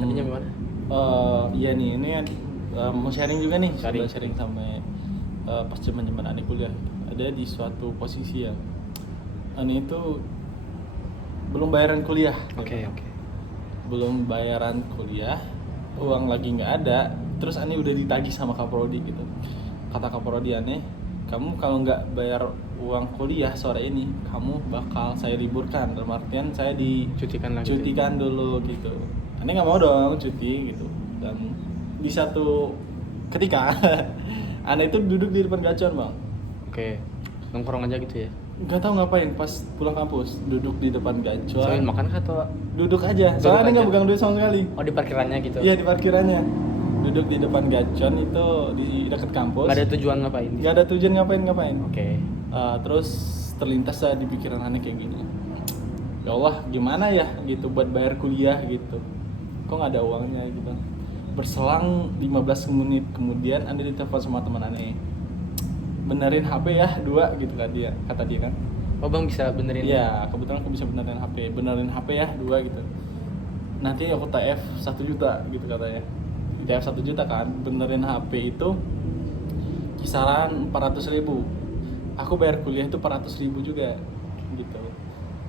Tadi nyampe mana? Iya nih, ini mau sharing juga nih. Sharing. Sampai pas zaman aneh kuliah. Ada di suatu posisi ya. Aneh itu belum bayaran kuliah. Oke. Belum bayaran kuliah, uang lagi nggak ada. Terus aneh udah ditagih sama Kaprodi gitu. Kata Kaprodi aneh, kamu kalau nggak bayar uang kuliah sore ini, kamu bakal saya liburkan. Dalam artian saya Cutikan lagi. cutikan dulu gitu. Aneh nggak mau dong cuti gitu. Dan di satu ketika aneh itu duduk di depan gacor bang. Oke. Nongkrong aja gitu ya. Nggak tahu ngapain pas pulang kampus, duduk di depan gacor. Sambil makan kah atau Duduk aja. Duduk Soalnya aneh nggak aja. pegang duit sama sekali. di parkirannya gitu? Iya di parkirannya. Duduk di depan gacon itu di dekat kampus. Nggak ada tujuan ngapain? Nggak ada tujuan ngapain. Oke. Terus terlintas lah di pikiran aneh kayak gini. Ya Allah, gimana ya gitu buat bayar kuliah gitu. Kok nggak ada uangnya gitu. Berselang 15 menit kemudian aneh ditelepon sama teman aneh. Benerin HP ya 2 gitu kan dia, kata dia kan. Oh bang bisa benerin? Iya, kebetulan aku bisa benerin HP. Benerin HP ya 2 gitu. Nanti aku TF 1 juta gitu katanya. TF 1 juta kan, benerin HP itu kisaran 400.000. Aku bayar kuliah itu 400.000 juga gitu.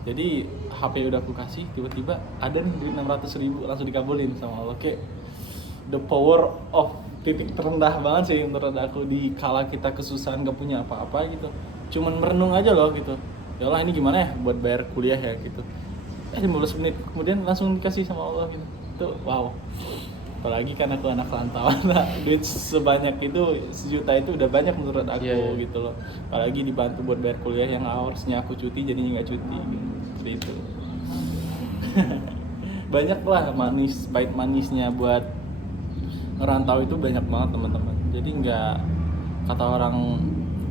Jadi HP udah aku kasih, tiba-tiba ada nih duit 600.000 langsung dikabulin sama Allah. Kayak the power of titik terendah banget sih menurut aku di kala kita kesusahan gak punya apa-apa gitu. Cuman merenung aja loh gitu. Ya Allah ini gimana ya buat bayar kuliah ya gitu. 15 menit kemudian langsung dikasih sama Allah gitu. Itu wow. Apalagi kan aku anak rantauan, duit sebanyak itu 1 juta itu udah banyak menurut aku gitu loh. Apalagi dibantu buat bayar kuliah yang harusnya aku cuti jadinya nggak cuti gitu. Seperti itu. Banyak lah pahit manisnya buat ngerantau itu banyak banget teman-teman. Jadi nggak kata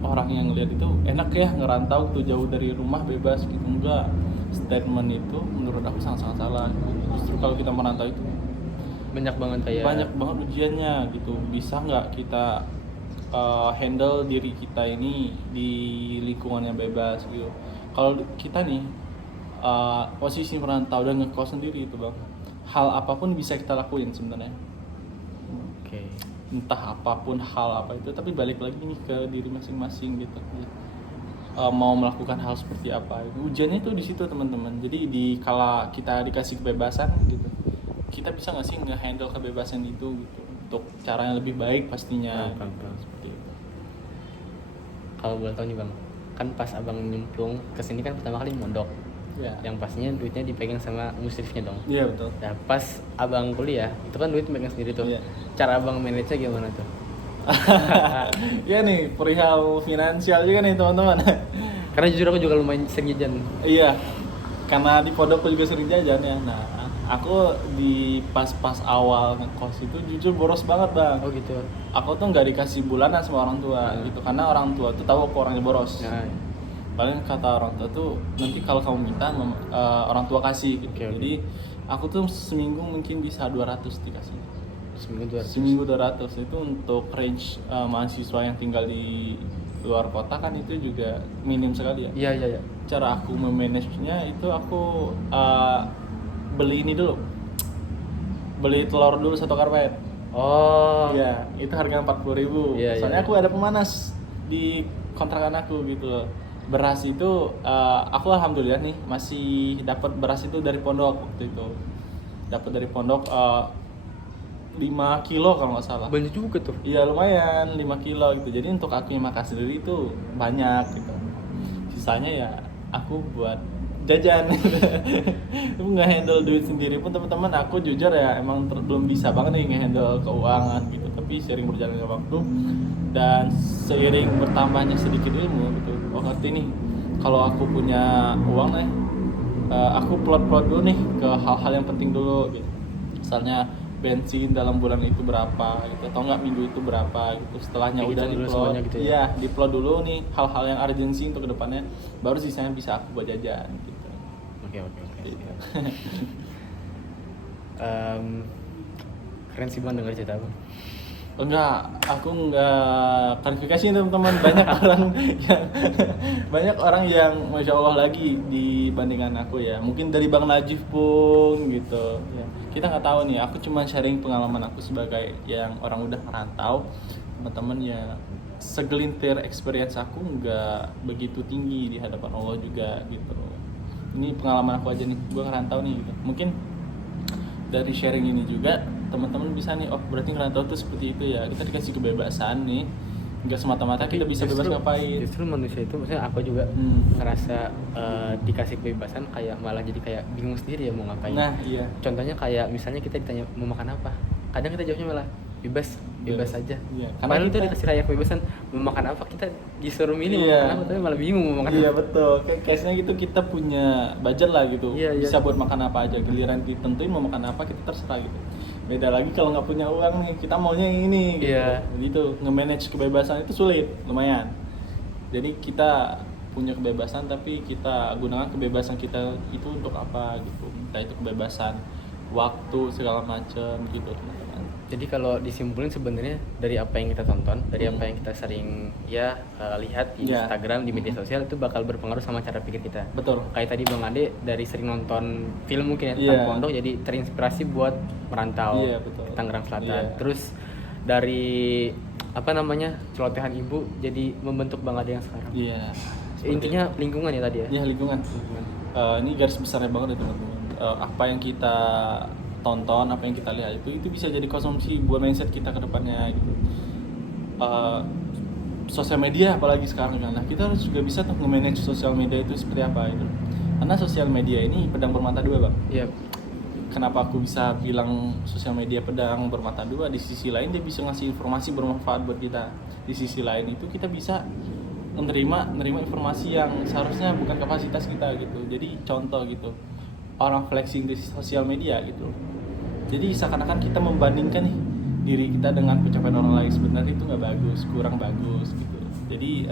orang yang lihat itu enak ya ngerantau tuh jauh dari rumah bebas gitu, enggak. Statement itu menurut aku sangat-sangat salah. Justru kalau kita merantau itu banyak banget ujiannya gitu. Bisa nggak kita handle diri kita ini di lingkungan yang bebas gitu. Kalau kita nih posisi merantau dan ngekos sendiri itu bang, hal apapun bisa kita lakuin sebenarnya. Oke. Entah apapun hal apa itu, tapi balik lagi nih ke diri masing-masing gitu. Mau melakukan hal seperti apa itu ujiannya itu di situ teman-teman. Jadi di kala kita dikasih kebebasan gitu, kita bisa nggak sih nge-handle kebebasan itu gitu untuk cara yang lebih baik pastinya. Seperti itu. Kalau boleh tahu nih bang, kan pas abang nyemplung kesini kan pertama kali mondok Ya. yang pastinya duitnya dipegang sama musrifnya dong. Iya betul. Nah pas abang kuliah itu kan duit megang sendiri tuh. Iya. Cara abang manage-nya gimana tuh? Ya nih perihal finansial juga nih teman-teman. Karena jujur aku juga lumayan sering jajan. Iya, karena di pondok aku juga sering jajan ya. Nah, aku di pas awal ngekos itu jujur boros banget bang. Oh gitu. Aku tuh nggak dikasih bulanan sama orang tua gitu, karena orang tua tuh tahu aku orangnya boros. Nah, Paling kata orang tua tuh nanti kalau kamu minta orang tua kasih gitu. Oke. Jadi aku tuh seminggu mungkin bisa 200 dikasih. seminggu 200 itu untuk range mahasiswa yang tinggal di luar kota kan itu juga minim sekali ya. Iya. Cara aku memanagenya itu aku beli ini dulu, beli telur dulu 1 karpet. Oh. Iya, itu harga 40.000. Iya, Soalnya iya. aku ada pemanas di kontrakan aku gitu. Beras itu aku alhamdulillah nih masih dapat beras itu dari pondok waktu itu. Dapat dari pondok 5 kilo kalau nggak salah. Banyak juga tuh. Iya lumayan 5 kilo gitu. Jadi untuk aku yang makan sendiri itu banyak gitu. Sisanya ya aku buat jajan. Aku nggak handle duit sendiri pun teman-teman, aku jujur ya emang belum bisa banget nih nge-handle keuangan gitu. Tapi sering berjalannya waktu dan seiring bertambahnya sedikit ilmu gitu, oh ngerti nih kalau aku punya uang nih, aku plot dulu nih ke hal-hal yang penting dulu gitu. Misalnya bensin dalam bulan itu berapa gitu, atau enggak minggu itu berapa gitu. Setelahnya udah diplot gitu ya? Iya diplot dulu nih hal-hal yang urgensi untuk kedepannya, baru sisanya bisa aku buat jajan gitu. Oke. Gitu. Keren sih bang denger cerita bang. Enggak, aku enggak klarifikasi teman-teman. Banyak orang yang banyak orang yang masya Allah lagi dibandingkan aku ya. Mungkin dari Bang Najib pun gitu. Ya, kita nggak tahu nih. Aku cuma sharing pengalaman aku sebagai yang orang udah merantau. Teman-teman ya, segelintir experience aku nggak begitu tinggi di hadapan Allah juga gitu. Ini pengalaman aku aja nih. Gue ngerantau nih gitu. Mungkin dari sharing ini juga teman-teman bisa nih, oh berarti ngerantau tuh seperti itu ya, kita dikasih kebebasan nih, nggak semata-mata kita bisa bebas ngapain. Justru manusia itu, maksudnya aku juga ngerasa dikasih kebebasan kayak malah jadi kayak bingung sendiri ya mau ngapain. Nah iya, Contohnya kayak misalnya kita ditanya mau makan apa, kadang kita jawabnya malah bebas aja. Iya. Padahal kita dikasih kayak kebebasan mau makan apa, kita disuruh milih mau Iya. makan apa, tapi malah bingung mau makan iya apa. betul, kayak case-nya gitu, kita punya budget lah gitu, Iya, iya. bisa buat makan apa aja, giliran ditentuin mau makan apa kita terserah gitu. Beda lagi kalau nggak punya uang nih, kita maunya yang ini gitu. Iya. Gitu, nge-manage kebebasan itu sulit, lumayan. Jadi kita punya kebebasan tapi kita gunakan kebebasan kita itu untuk apa gitu. Entah itu kebebasan waktu segala macam gitu, teman-teman. Jadi kalau disimpulin sebenarnya dari apa yang kita tonton, dari apa yang kita sering lihat di Iya. Instagram, di media sosial, itu bakal berpengaruh sama cara pikir kita. Betul. Kayak tadi Bang Ade dari sering nonton film mungkin ya Iya. tentang pondok, jadi terinspirasi buat merantau Iya, betul. ke Tangerang Selatan. Iya. Terus dari celotehan ibu jadi membentuk Bang Ade yang sekarang. Iya. Intinya lingkungan ya tadi ya. Ya lingkungan. Ini garis besarnya banget ya teman-teman. Apa yang kita tonton, apa yang kita lihat itu bisa jadi konsumsi buat mindset kita ke depannya gitu. Sosial media apalagi sekarang kan. Nah, kita harus juga bisa tuh nge-manage sosial media itu seperti apa itu. Karena sosial media ini pedang bermata dua, Bang. Iya. Kenapa aku bisa bilang sosial media pedang bermata dua? Di sisi lain dia bisa ngasih informasi bermanfaat buat kita. Di sisi lain itu kita bisa menerima informasi yang seharusnya bukan kapasitas kita gitu. Jadi contoh gitu, orang flexing di sosial media gitu. Jadi seakan-akan kita membandingkan nih diri kita dengan pencapaian orang lain, sebenarnya itu nggak bagus, kurang bagus gitu. Jadi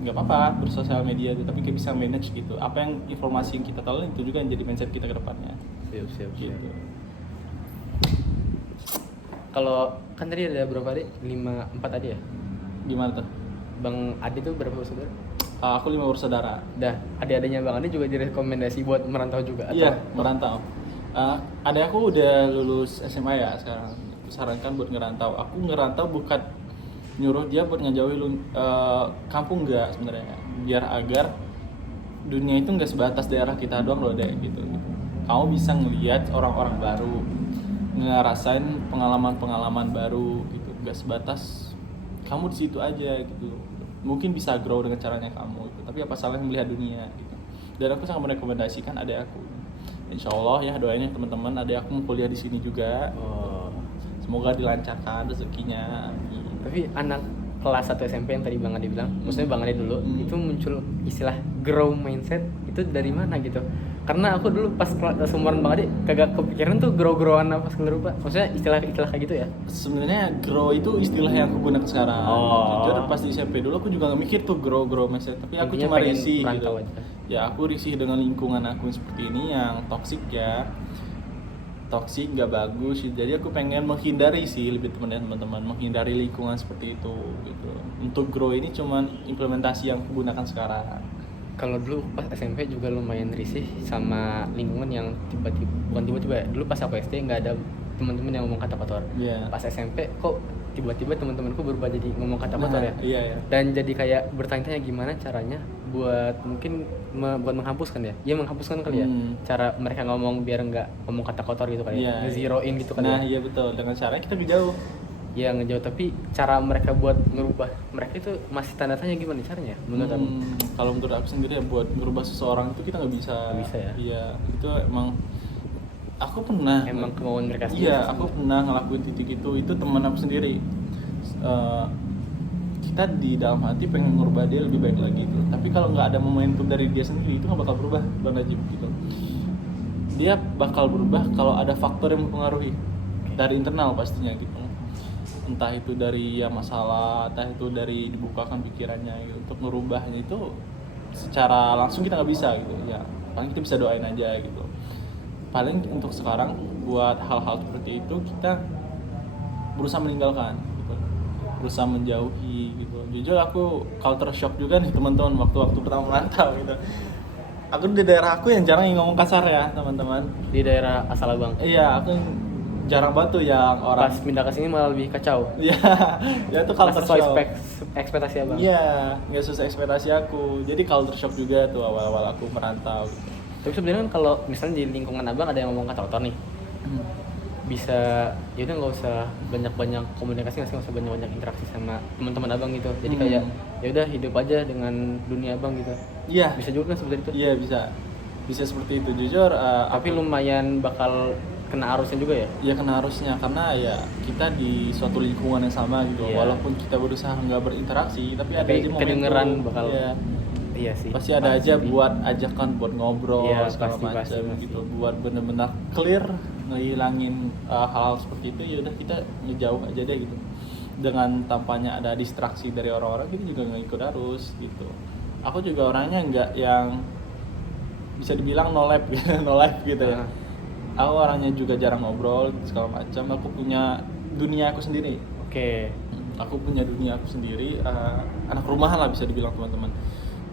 nggak apa-apa bersosial media itu, tapi kita bisa manage gitu. Apa yang informasi yang kita tahu itu juga yang jadi mindset kita ke depannya. Siap. Gitu. Kalau kan tadi ada berapa Ade? 4 tadi ya? Gimana tuh? Bang Ade tuh berapa bersaudara? Aku 5 bersaudara. Dah, adik-adiknya Bang Ade juga direkomendasi buat merantau juga atau? Iya, merantau. Adik aku udah lulus SMA ya sekarang. Aku sarankan buat ngerantau. Aku ngerantau bukan nyuruh dia buat ngejauhi kampung, enggak sebenarnya. Biar agar dunia itu nggak sebatas daerah kita doang loh deh gitu. Kamu bisa ngelihat orang-orang baru, ngerasain pengalaman-pengalaman baru gitu. Nggak sebatas kamu di situ aja gitu. Mungkin bisa grow dengan caranya kamu gitu. Tapi apa salahnya melihat dunia gitu. Dan aku sangat merekomendasikan adik aku. Insya Allah ya, doain ya teman-teman, adik aku mau kuliah di sini juga. Oh. Semoga dilancarkan rezekinya. Tapi anak kelas 1 SMP yang tadi Bang Ade bilang, maksudnya Bang Ade dulu, itu muncul istilah grow mindset itu dari mana gitu? Karena aku dulu pas seumuran Bang Ade kagak kepikiran tuh grow-growan apa segala rupa. Maksudnya istilah kayak gitu ya? Sebenarnya grow itu istilah yang aku gunakan sekarang. Oh. Jujur pas di SMP dulu aku juga nggak mikir tuh grow mindset, tapi aku Intinya cuma pengen risih gitu. merantau aja. Ya aku risih dengan lingkungan aku yang seperti ini yang toksik ya. Toksik nggak bagus, jadi aku pengen menghindari sih, lebih teman-teman menghindari lingkungan seperti itu gitu. Untuk grow ini cuman implementasi yang aku gunakan sekarang. Kalau dulu pas SMP juga lumayan risih sama lingkungan yang bukan tiba-tiba ya. Dulu pas aku SD nggak ada teman-teman yang ngomong kata kotor. Iya. Pas SMP kok tiba-tiba teman-temanku berubah jadi ngomong kata kotor ya. Iya. Dan jadi kayak bertanya-tanya gimana caranya buat mungkin buat menghapuskan ya. Ya menghapuskan kali ya. Cara mereka ngomong biar nggak ngomong kata kotor gitu kali ya. Nge-zeroin gitu kali Nah ya. iya betul, dengan caranya kita jauh. Ya ngejauh, tapi cara mereka buat ngerubah mereka itu masih tanda tanya gimana caranya menurut kamu? Kalau menurut aku sendiri ya, buat ngerubah seseorang itu kita nggak bisa. Nggak bisa ya? Iya, itu emang aku pernah. Emang kemauan mereka sendiri. Iya, aku pernah ngelakuin titik itu teman aku sendiri. Kita di dalam hati pengen ngerubah dia lebih baik lagi gitu. Tapi kalau nggak ada momentum dari dia sendiri itu nggak bakal berubah, Bang Najib gitu. Dia bakal berubah kalau ada faktor yang mempengaruhi dari internal pastinya gitu. Entah itu dari ya masalah, entah itu dari dibukakan pikirannya gitu. Untuk merubahnya itu secara langsung kita nggak bisa gitu ya, paling kita bisa doain aja gitu. Paling untuk sekarang buat hal-hal seperti itu kita berusaha meninggalkan. berusaha menjauhi gitu. Jujur aku culture shock juga nih teman-teman waktu pertama merantau gitu. Aku di daerah aku yang jarang ngomong kasar ya teman-teman. Di daerah asal abang. Iya, aku jarang banget tuh yang orang Pas pindah ke sini malah lebih kacau. Iya, ya itu Nggak culture sesuai shock. ekspektasi abang. Iya, nggak sesuai ekspektasi aku. Jadi culture shock juga tuh awal-awal aku merantau gitu. Tapi sebenarnya kan kalau misalnya di lingkungan abang ada yang ngomong kata kotor nih, bisa ya udah nggak usah banyak-banyak komunikasi, nggak usah banyak-banyak interaksi sama teman-teman abang gitu. Jadi kayak ya udah hidup aja dengan dunia abang gitu. Iya, Bisa juga kan seperti itu. iya bisa seperti itu. Jujur, Tapi lumayan bakal kena arusnya juga ya. ya kena harusnya karena ya kita di suatu lingkungan yang sama gitu. Iya. Walaupun kita berusaha nggak berinteraksi, tapi ada aja momentum. kedengeran bakal. Iya. Iya sih. Pasti ada aja buat ajakan buat ngobrol Iya, segala pasti. macam gitu, buat bener-bener clear ngehilangin hal-hal seperti itu. Ya udah kita ngejauh aja deh gitu, dengan tampaknya ada distraksi dari orang-orang kita juga nggak ikut arus gitu. Aku juga orangnya nggak yang bisa dibilang no life gitu, no life gitu ya. Aku orangnya juga jarang ngobrol segala macam. Aku punya dunia aku sendiri. Oke. Aku punya dunia aku sendiri, anak rumahan lah bisa dibilang teman-teman.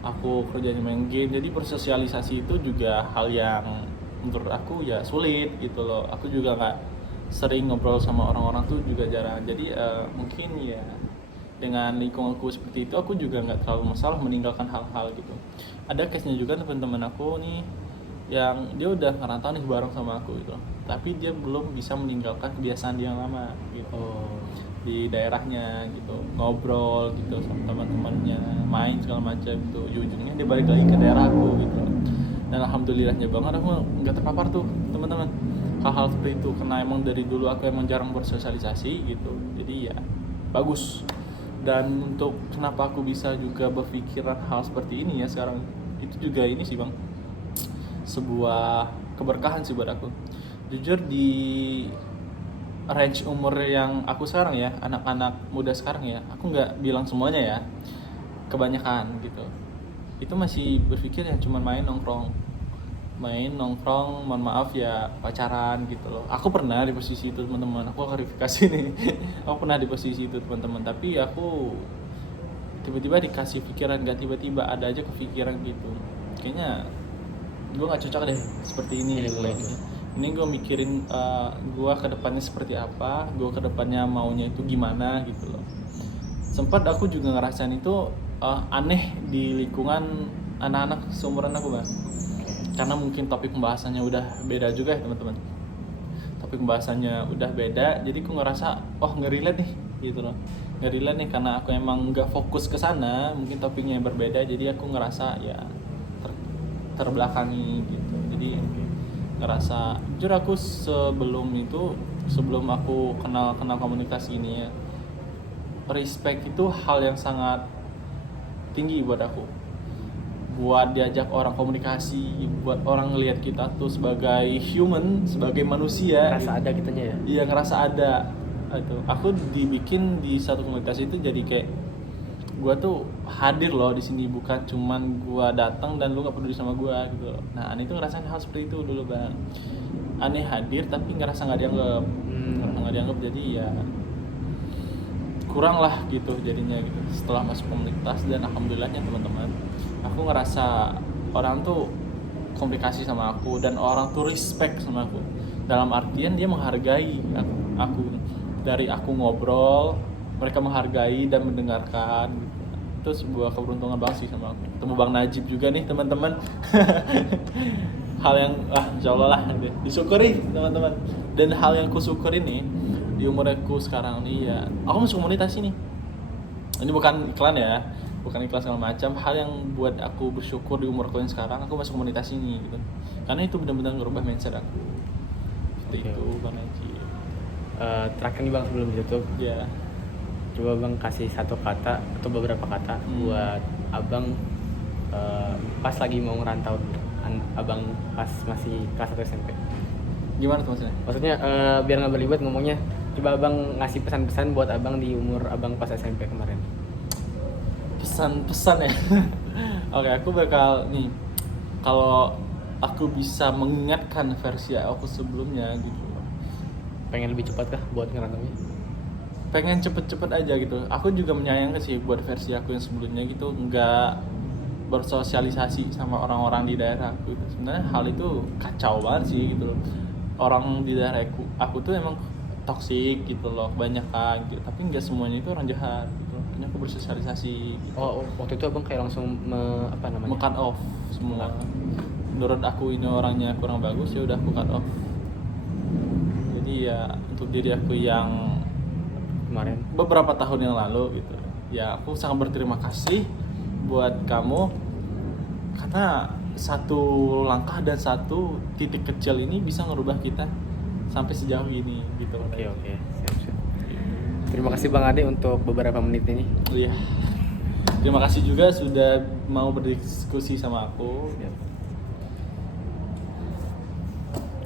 Aku kerjanya main game, jadi bersosialisasi itu juga hal yang menurut aku ya sulit gitu loh. Aku juga nggak sering ngobrol sama orang-orang tuh juga jarang. Jadi mungkin ya dengan lingkunganku seperti itu aku juga nggak terlalu masalah meninggalkan hal-hal gitu. Ada case-nya juga teman-teman aku nih yang dia udah ngerantau nih bareng sama aku gitu, tapi dia belum bisa meninggalkan kebiasaan dia yang lama gitu. Di daerahnya gitu, ngobrol gitu sama teman-temannya, main segala macam gitu. Ujungnya dia balik lagi ke daerah aku gitu. Dan alhamdulillahnya banget aku nggak terpapar tuh teman-teman hal-hal seperti itu, karena emang dari dulu aku emang jarang bersosialisasi gitu. Jadi ya bagus. Dan untuk kenapa aku bisa juga berpikiran hal seperti ini ya sekarang, itu juga ini sih bang, sebuah keberkahan sih buat aku. Jujur di range umur yang aku sekarang ya, anak-anak muda sekarang ya, aku nggak bilang semuanya ya, kebanyakan gitu, itu masih berpikir yang cuma main nongkrong, mohon maaf ya pacaran gitu loh. Aku pernah di posisi itu teman-teman, aku klarifikasi nih. Aku pernah di posisi itu teman-teman, tapi aku tiba-tiba dikasih pikiran, nggak tiba-tiba ada aja kepikiran gitu, kayaknya gue nggak cocok deh seperti ini gitu loh. Ini gue mikirin gue kedepannya seperti apa, gue kedepannya maunya itu gimana gitu loh. Sempat aku juga ngerasain itu aneh di lingkungan anak-anak seumuran aku bang, karena mungkin topik pembahasannya udah beda juga ya teman-teman. Topik pembahasannya udah beda, jadi aku ngerasa nge-relate nih gitu loh, nge-relate nih karena aku emang nggak fokus ke sana, mungkin topiknya yang berbeda, jadi aku ngerasa ya terbelakangi gitu. Jadi ngerasa jujur aku sebelum aku kenal komunikasi ini ya, respect itu hal yang sangat tinggi buat aku, buat diajak orang komunikasi, buat orang ngelihat kita tuh sebagai human, sebagai manusia. Ngerasa ada kitanya ya. Iya, ngerasa ada. Itu aku dibikin di satu komunitas itu jadi kayak gue tuh hadir loh di sini, bukan cuman gue datang dan lu nggak peduli sama gue gitu. Nah, aneh itu ngerasain hal seperti itu dulu bang. Aneh hadir tapi ngerasa nggak dianggap, jadi ya kurang lah gitu jadinya gitu. Setelah masuk komunitas dan alhamdulillahnya teman-teman, aku ngerasa orang tuh komunikasi sama aku dan orang tuh respect sama aku. Dalam artian dia menghargai aku. Dari aku ngobrol, mereka menghargai dan mendengarkan gitu. Itu sebuah keberuntungan banget sih sama aku. Ketemu Bang Najib juga nih teman-teman. Hal yang insyaallah lah disyukuri teman-teman. Dan hal yang kusyukuri nih di umur aku sekarang nih ya, aku masuk komunitas ini. Ini bukan iklan ya, bukan iklan segala macam. Hal yang buat aku bersyukur di umur aku yang sekarang, aku masuk komunitas ini gitu. Karena itu benar-benar ngerubah mindset aku. Seperti itu Bang Najib. Terakhir nih bang sebelum ditutup, Ya. coba bang kasih satu kata atau beberapa kata buat abang pas lagi mau ngerantau, abang pas masih kelas 1 SMP. Gimana tuh maksudnya? Maksudnya biar nggak berlibat ngomongnya, coba abang ngasih pesan-pesan buat abang di umur abang pas SMP kemarin. Pesan-pesan ya. Oke, aku bakal nih, kalau aku bisa mengingatkan versi aku sebelumnya gitu, Pengen lebih cepat kah buat ngerantaunya? pengen cepet-cepet aja gitu. Aku juga menyayangkan sih buat versi aku yang sebelumnya gitu, nggak bersosialisasi sama orang-orang di daerah aku gitu. Sebenarnya hal itu kacau banget sih gitu loh. Orang di daerah aku tuh emang toksik gitu loh, banyak kan gitu. Tapi nggak semuanya itu orang jahat gitu. Makanya aku bersosialisasi gitu. Oh, waktu itu abang kayak langsung apa namanya? Cut off semua. Menurut aku ini orangnya kurang bagus, ya udah aku cut off. Jadi ya untuk diri aku yang Kemarin. beberapa tahun yang lalu gitu, ya aku sangat berterima kasih buat kamu karena satu langkah dan satu titik kecil ini bisa ngerubah kita sampai sejauh ini gitu. Oke, siap. Terima kasih Bang Ade untuk beberapa menit ini. Iya. Terima kasih juga sudah mau berdiskusi sama aku. Siap.